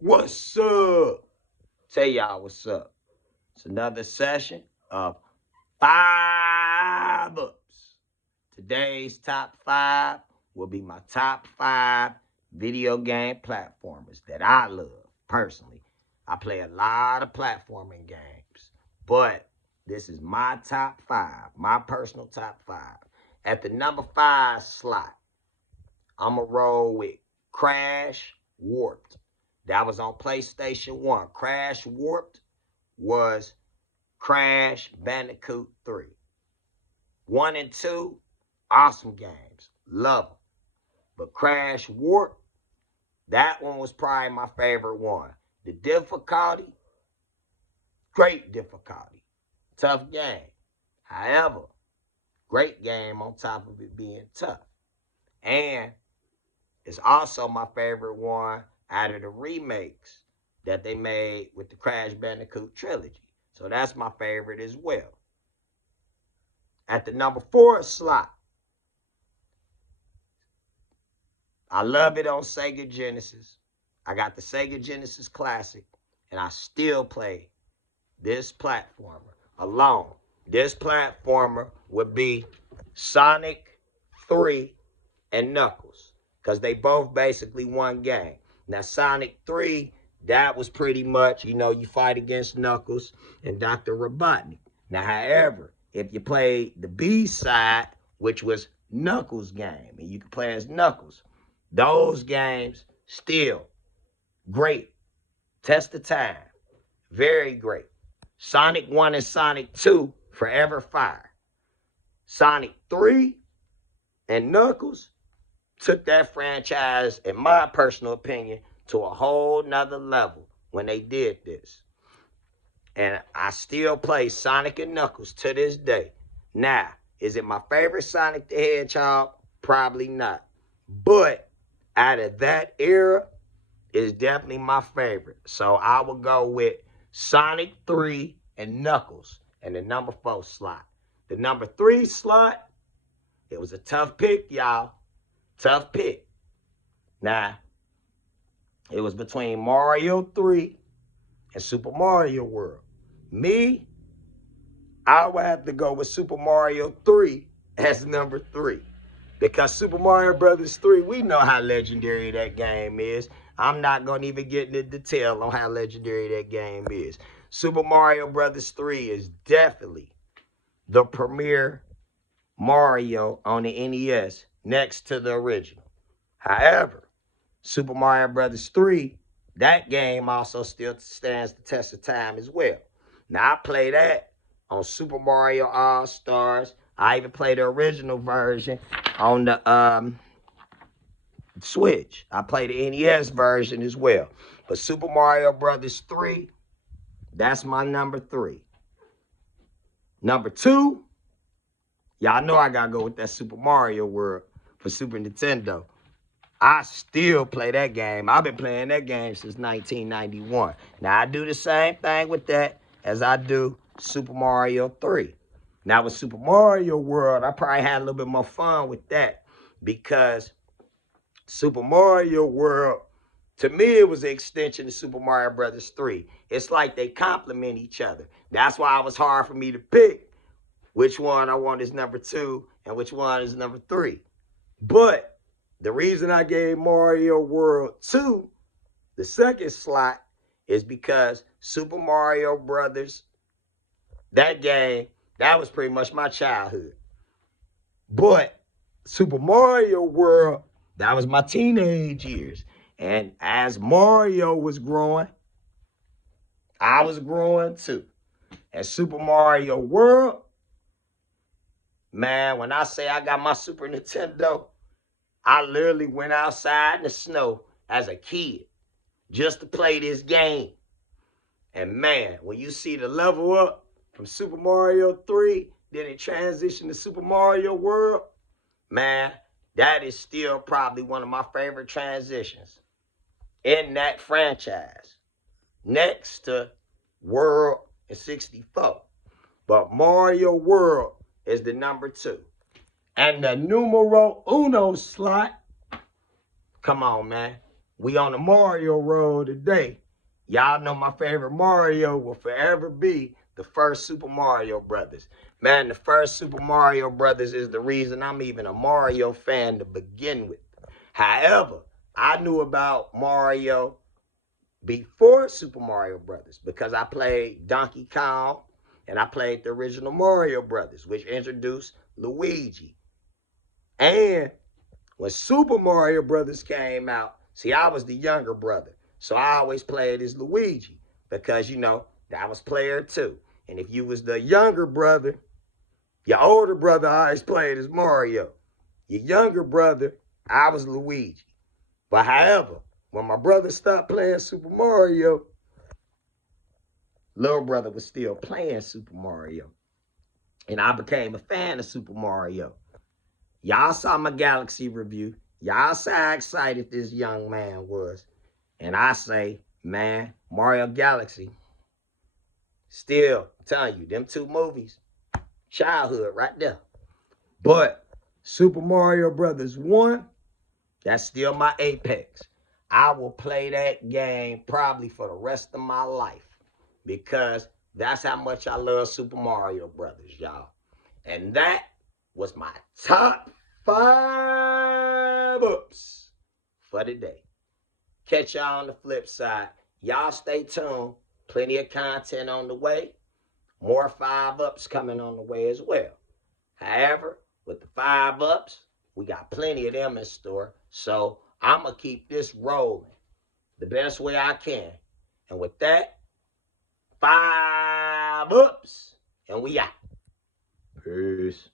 What's up? Tell y'all what's up. It's another session of 5 ups. Today's top 5 will be my top 5 video game platformers that I love personally. I play a lot of platforming games, but this is my top 5, my personal top 5. At the number 5 slot, I'm going to roll with Crash Warped. That was on PlayStation 1. Crash Warped was Crash Bandicoot 3. 1 and 2, awesome games. Love them. But Crash Warped, that one was probably my favorite one. The difficulty, great difficulty. Tough game. However, great game on top of it being tough. And it's also my favorite one out of the remakes that they made with the Crash Bandicoot trilogy. So that's my favorite as well. At the number 4 slot, I love it on Sega Genesis. I got the Sega Genesis Classic, and I still play this platformer alone. This platformer would be Sonic 3 and Knuckles, because they both basically one game. Now, Sonic 3, that was pretty much, you fight against Knuckles and Dr. Robotnik. Now, however, if you play the B side, which was Knuckles' game, and you could play as Knuckles, those games still great. Test of time. Very great. Sonic 1 and Sonic 2, forever fire. Sonic 3 and Knuckles took that franchise, in my personal opinion, to a whole nother level when they did this. And I still play Sonic and Knuckles to this day. Now, is it my favorite Sonic the Hedgehog? Probably not. But out of that era, it's definitely my favorite. So I will go with Sonic 3 and Knuckles in the number 4 slot. The number 3 slot, it was a tough pick, y'all. Tough pick. Now, it was between Mario 3 and Super Mario World. Me, I would have to go with Super Mario 3 as number 3. Because Super Mario Brothers 3, we know how legendary that game is. I'm not going to even get into detail on how legendary that game is. Super Mario Brothers 3 is definitely the premier Mario on the NES next to the original. However, Super Mario Brothers 3, that game also still stands the test of time as well. Now, I play that on Super Mario All-Stars. I even play the original version on the Switch. I play the NES version as well. But Super Mario Brothers 3, that's my number 3. Number 2, y'all know I gotta go with that Super Mario World for Super Nintendo. I still play that game. I've been playing that game since 1991. Now, I do the same thing with that as I do Super Mario 3. Now, with Super Mario World, I probably had a little bit more fun with that because Super Mario World, to me, it was an extension of Super Mario Brothers 3. It's like they complement each other. That's why it was hard for me to pick which one I want is number 2 and which one is number 3. But the reason I gave Mario World 2 the second slot is because Super Mario Brothers, that game, that was pretty much my childhood. But Super Mario World, that was my teenage years. And as Mario was growing, I was growing too. And Super Mario World, man, when I say I got my Super Nintendo, I literally went outside in the snow as a kid just to play this game. And man, when you see the level up from Super Mario 3, then it transitioned to Super Mario World, man, that is still probably one of my favorite transitions in that franchise. Next to World and 64. But Mario World is the number 2. And the numero uno slot, come on, man. we on the Mario road today. Y'all know my favorite Mario will forever be the first Super Mario Brothers. Man, the first Super Mario Brothers is the reason I'm even a Mario fan to begin with. However, I knew about Mario before Super Mario Brothers because I played Donkey Kong and I played the original Mario Brothers, which introduced Luigi. And when Super Mario Brothers came out, see, I was the younger brother. So I always played as Luigi because, you know, that was player 2. And if you was the younger brother, your older brother always played as Mario. Your younger brother, I was Luigi. But however, when my brother stopped playing Super Mario, little brother was still playing Super Mario. And I became a fan of Super Mario. Y'all saw my Galaxy review. Y'all saw how excited this young man was. And I say, man, Mario Galaxy, still, I'm telling you, them 2 movies, childhood right there. But Super Mario Brothers 1, that's still my apex. I will play that game probably for the rest of my life because that's how much I love Super Mario Brothers, y'all. And that was my top 5 ups for today. Catch y'all on the flip side. Y'all stay tuned. Plenty of content on the way. More 5 ups coming on the way as well. However, with the 5 ups, we got plenty of them in store. So I'm going to keep this rolling the best way I can. And with that, 5 ups, and we out. Peace.